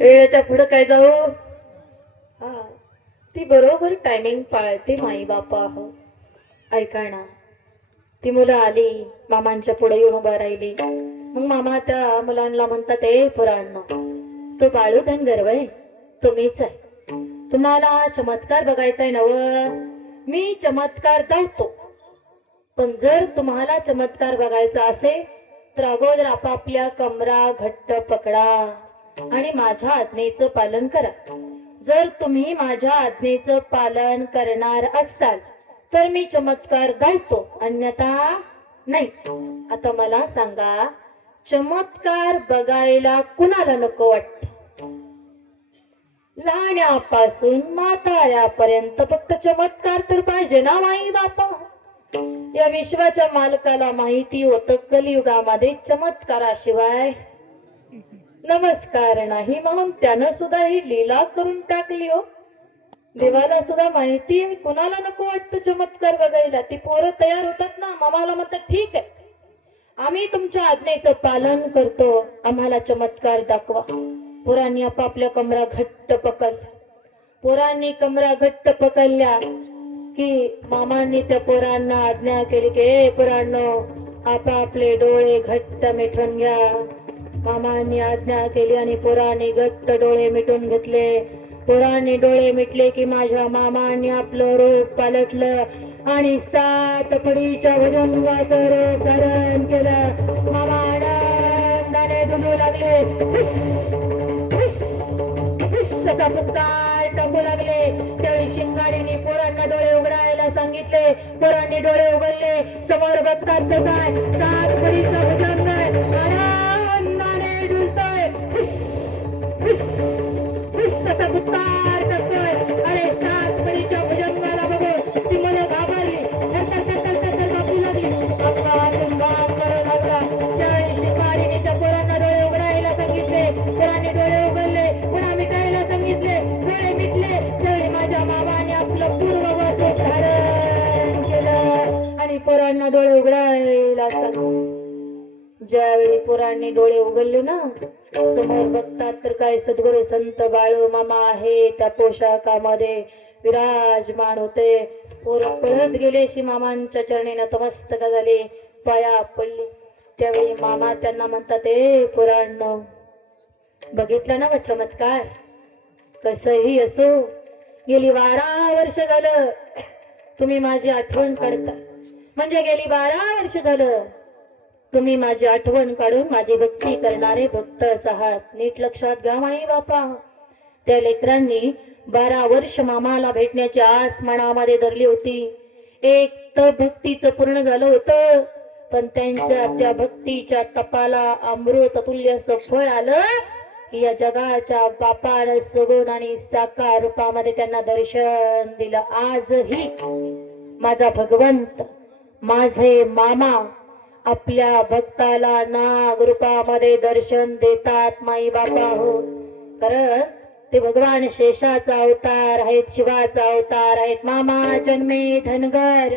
वेळेच्या पुढे काय जाऊ. हा, ती बरोबर टायमिंग पाळते माई बापा. हो, ऐका ना, ती मुलं आली, मामांच्या पुढे येऊन उभा राहिली. मग मामा त्या मुलांना म्हणतात, ए पुराण तो बाळू धनगर वय, तुम्हीच आहे. तुम्हाला चमत्कार बघायचाय नव, मी चमत्कार दावतो. पण जर तुम्हाला चमत्कार बघायचा असेल तर अगोदर आपापल्या कमरा घट्ट पकडा आणि माझ्या आज्ञेचं पालन करा. जर तुम्ही माझ्या आज्ञेचं पालन करणार असाल तर मी चमत्कार दावतो, अन्यथा नाही. आता मला सांगा, चमत्कार बघायला कुणाला नको वाटत? लहान्यापासून म्हाताऱ्यापर्यंत फक्त चमत्कार तर पाहिजे ना माई बापा. या विश्वाच्या मालकाला माहिती होतं कलियुगामध्ये चमत्काराशिवाय नमस्कार नाही, म्हणून त्यानं सुद्धा ही लीला करून टाकली. हो, देवाला सुद्धा माहिती आहे कुणाला नको वाटतं चमत्कार बघायला. ती पोरं तयार होतात ना, मामाला म्हणतात ठीक आहे, आम्ही तुमच्या आज्ञेचं पालन करतो, आम्हाला चमत्कार दाखवा. पोरांनी आपापल्या कमरा घट्ट पकडल्या. पोरांनी कमरा घट्ट पकडल्या की मामांनी त्या पोरांना आज्ञा केली की पोरांनो आपापले डोळे घट्ट मिटून घ्या. मामांनी आज्ञा केली आणि पोरांनी घट्ट डोळे मिटून घेतले. पोरांनी डोळे मिटले की माझ्या मामांनी आपलं रूप पालटलं आणि 7 फडीच्या भुजंगाचं रूप धारण केलं. मामा आनंदाने डुलू लागले, असा पुकार टाकू लागले. त्यावेळी शिंगाडीने पोरांना डोळे उघडायला सांगितले. पोरांनी डोळे उघडले, समोर बघतात तर काय, 7 फडीचा भुजंग आनंदाने डुलतोय. असा पुकार टाकतोय. अरे 7 फडीच्या भुजंगाला बघून ती मुलं घाबरली, बापू लागली, करू लागला. त्यावेळी शिंगाडीने त्या पोरांना डोळे उघडायला सांगितले. पोरांनी डोळे उघडले, पुन्हा मिटायला सांगितले. डोळे मिटले. त्यावेळी माझ्या मामाने आपलं पूर्ववत रूप धारण केलं आणि पोरांना डोळे उघडायला सांगितले. ज्यावेळी पोरांनी डोळे उघडले ना, समोर बघतात तर काय, सद्गुरू संत बाळू मामा आहे त्या पोशाखामध्ये विराजमान होते. पोरं पळत गेले, श्री मामांच्या चरणी नतमस्तक झाले, पाया पडली. त्यावेळी मामा त्यांना म्हणतात, ए पोरांनो, बघितलं ना चमत्कार? कसंही असो, गेली 12 वर्ष झालं तुम्ही माझी आठवण काढता. म्हणजे गेली 12 वर्ष झालं तुम्ही माझी आठवण काढून माझी भक्ती करणारे भक्तच आहात. नीट लक्षात घ्या माई बापा. त्या लेकरांनी 12 वर्ष मामाला भेटण्याची आस मनामध्ये धरली होती. एक तर भक्तीचं पूर्ण झालं होतं, पण त्यांच्या त्या भक्तीच्या तपाला अमृत तुल्य फळ आलं की या जगाच्या बापानं सगुण आणि साकार रूपामध्ये त्यांना दर्शन दिलं. आजही माझा भगवंत, माझे मामा आपल्या भक्ताला नाग रूपामध्ये दर्शन देतात माई बापा. हो, कारण ते भगवान शेषाचा अवतार आहेत, शिवाचा अवतार आहेत. मामा जन्मे धनगर,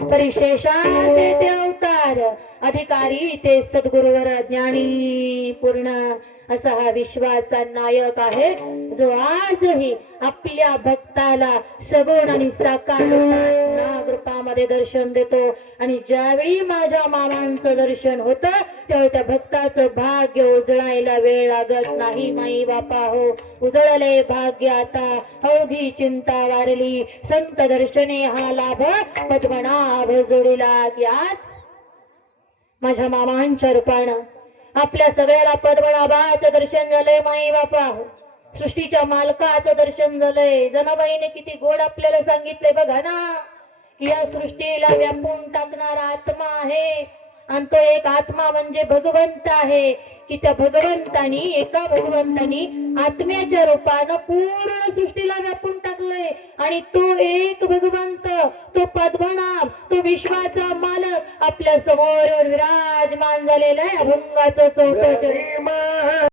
परिशेषाचे ते अवतार, अधिकारी ते सद्गुरुवर ज्ञानी पूर्ण असा हा विश्वाचा नायक आहे, जो आजही आपल्या भक्ताला सगुण आणि साकार नाग रूपामध्ये दर्शन देतो. आणि ज्यावेळी माझ्या मामांचं दर्शन होतं त्यावेळी त्या भक्ताचं भाग्य उजळायला वेळ लागत नाही माई बापा. हो, उजळले भाग्य आता, अवघी चिंता वारली, संत दर्शने हा लाभ पद्मनाभ जोडीला. की आज माझ्या मामांच्या रूपानं आपल्या सगळ्याला पद्मनाभाचं दर्शन झालंय माई बापा. सृष्टीच्या मालकाचं दर्शन झालंय. जनाबाईने किती गोड आपल्याला सांगितलंय बघा ना, की या सृष्टीला व्यापून टाकणारा आत्मा आहे आणि तो एक आत्मा म्हणजे भगवंत आहे. की त्या भगवंतानी, एका भगवंतानी आत्म्याच्या रूपानं पूर्ण सृष्टीला व्यापून टाकलंय. आणि तो एक भगवंत, तो पद्मनाभ, तो विश्वाचा मालक आपल्या समोर विराजमान झालेला आहे. अभंगाचं 4थं